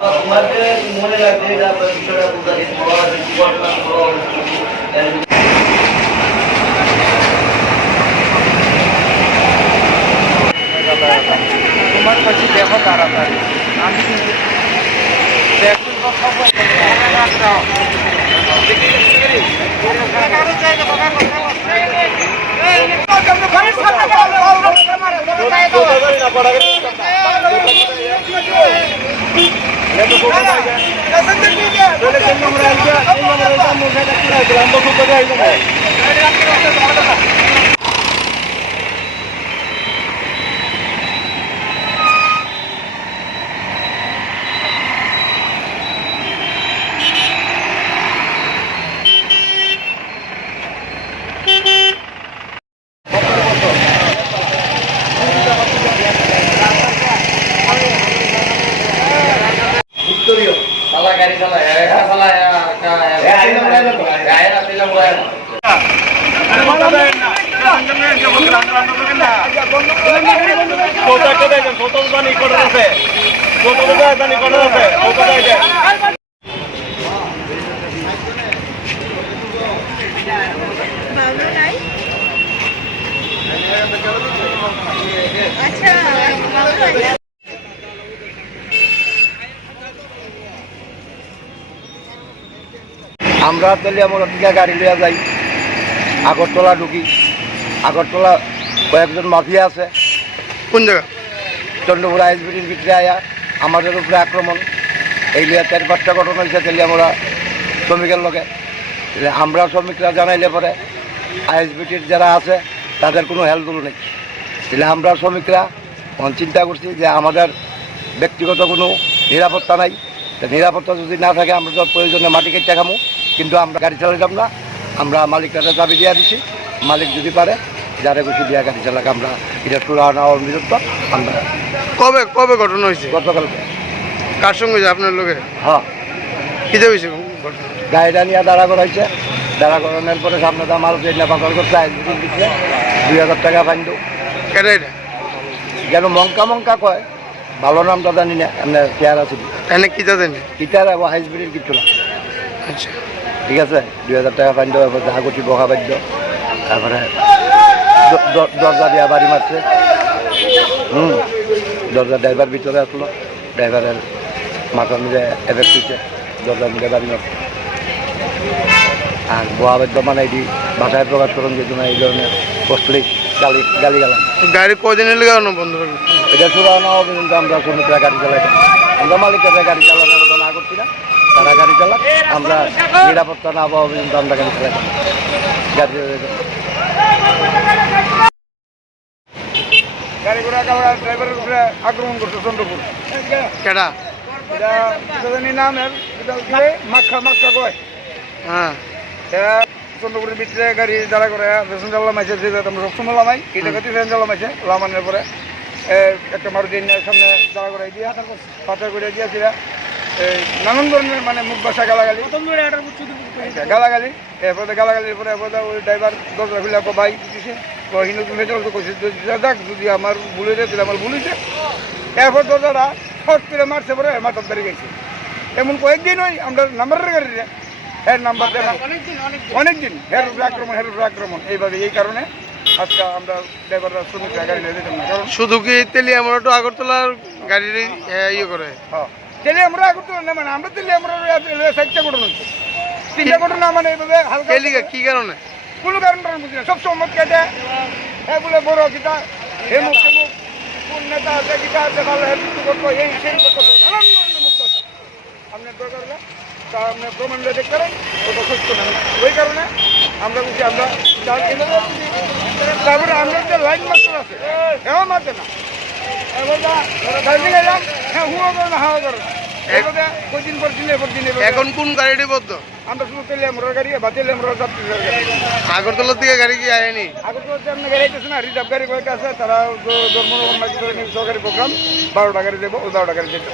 তোমার কাছে দেখো তাড়াতাড়ি আমি আমরা তেলিয়ামোড় থেকে গাড়ি লিয়া যাই, আগরতলা ঢুকি। আগরতলা কয়েকজন মাফিয়া আছে। কোন জায়গা? চন্দ্রপুর আইএসবিটির ভিতরে আয়া আমাদের উপরে আক্রমণ। এই লিয়া 4-5টা ঘটনা হয়েছে তেলিয়ামোড়া শ্রমিকের লগে। আমরা শ্রমিকরা জানাইলে পরে আইএসবিটির যারা আছে তাদের কোনো হেলদুল নেই। তাহলে আমরা শ্রমিকরা চিন্তা করছি যে আমাদের ব্যক্তিগত কোনো নিরাপত্তা নাই। নিরাপত্তা যদি না থাকে আমরা তো প্রয়োজনে মাটি কেটে খামো, কিন্তু আমরা গাড়ি চালাতাম না। আমরা মালিকটাকে চাবি দিয়া দিছি, মালিক যদি পারে যারা খুশি দিয়া গাড়ি চালাক। আমরা এটা টুরা নেওয়ার বিরুদ্ধ। আমরা কবে কবে ঘটনা হয়েছে? গতকালকে। কার সঙ্গে হয়েছে? আপনার লোকে? হ্যাঁ, কিতে হয়েছে ঘটনা? গাড়িটা নিয়ে দাঁড়া করাইছে। দাঁড়া করানোর পরে সামনে দাম আরো পাকড় করছে। আইসবিটির দিচ্ছে 2000 টাকা ফাইন দেবো। কেটে এটা যেন মঙ্কা মঙ্কা কয়, ভালো নামটা জানি না। এমনি চেয়ার আছে এনে কিতা দেন? কিতার হাইসবিটির কিছু না। আচ্ছা, ঠিক আছে, 2000 টাকা ফাইন দেওয়ার পর দেখা করছি বকা বাধ্য। তারপরে দরজা দিয়া বাড়ি মারছে। দরজা ড্রাইভার ভিতরে আসলো, ড্রাইভারের মাথার মধ্যে এফেক্ট হয়েছে, দরজার মধ্যে বাড়ি মারছে। আর বহা বাধ্য মানে এটি ভাষায় প্রকাশ করেন যেহেতু না, এই ধরনের কষ্টলি গালি গালাম। গাড়ি কদিনের লেগে বন্ধ করবে? এটা শুরু না হবে, কিন্তু আমরা শ্রমিকরা গাড়ি চালাইতাম। আমরা মালিকেরা গাড়ি চালানোর কথা না করছি না, তারা গাড়ি চালাক। আমরা নিরাপত্তা না পাওয়া পর্যন্ত আমরা গাড়ি চালাইতাম। গাড়ি গাড়ি ঘোড়া ড্রাইভারের উপরে আক্রমণ করছে চন্দ্রপুর। কেডা? এটা জানি নামের, এটা মাক্কা মাক্কা কয়। হ্যাঁ, এরা চন্দ্রপুরের ভিতরে গাড়ি দাঁড়া করে প্যাসেঞ্জার লামাইছে। যে আমরা সবসময় লামাই, এই জায়গাতে প্যাসেঞ্জার লামাইছে। লামানোর পরে একটা মারুতি সামনে দাঁড়া করে দিয়া পাথর করে দিয়েছিল। নানান ধরনের মানে মুখ বাসা গালাগালি গালাগালি। এরপরে গালাগালির পরে ওই ড্রাইভার দরজা খুলে ভাই দিছে হিন্দু দেখ যদি আমার ভুল হয়েছে তাহলে আমার ভুল হয়েছে। এরপর দরজাটা শর্ট করে মারছে, পরে মাথার দাঁড়িয়ে গেছে। এমন কয়েকদিন ওই আমরা নাম্বারের গাড়ি হের নাম্বার অনেকদিন হের আক্রমণ এইভাবে। এই কারণে আজকে আমরা ড্রাইভাররা শ্রমিকরা গাড়ি নিয়ে যেতাম না। কারণ শুধু কি তেলিয়ামোড়া টু আগরতলার গাড়ির ইয়ে করে? হ্যাঁ, তেলে আমরা আগরতলা না, মানে আমরা তেলে আমরা 4টা ঘটনা হচ্ছে। 3টা ঘটনা মানে এইভাবে হালকা। কি কারণে? কোনো কারণ বুঝি না। সব সম্মত কেটে হ্যাঁ বলে বড় গীতা হে মুখ কোন নেতা আছে গীতা আছে ভালো হে কিছু করবো, এই সেই করবো, নানান ধরনের মুখ আছে। আপনার দরকার হলে তা আপনার প্রমাণ দেখতে পারেন, ওটা সত্য না। ওই কারণে আমরা বুঝি আমরা তারপরে আমরা যে লাইন মাস্টার আছে এও মারতে না। হ্যাঁ হুয়া করে না, হাওয়া করে না। কদিন পর দিন এরপর দিন। এখন কোন গাড়িটি বদ্ধ? আমরা শুধু তেলিয়ামোড়ার গাড়ি বা তেলিয়ামোড়ার যাত্রীর গাড়ি। আগরতলার দিকে গাড়ি কি আয়নি? আগরতলাতে আপনার গাড়ি আইতেছে না, রিজার্ভ গাড়ি কয়েকটা আছে। তারা সরকারি প্রোগ্রাম 12টা গাড়ি দেবো, ওই 12টা গাড়ি যেতে।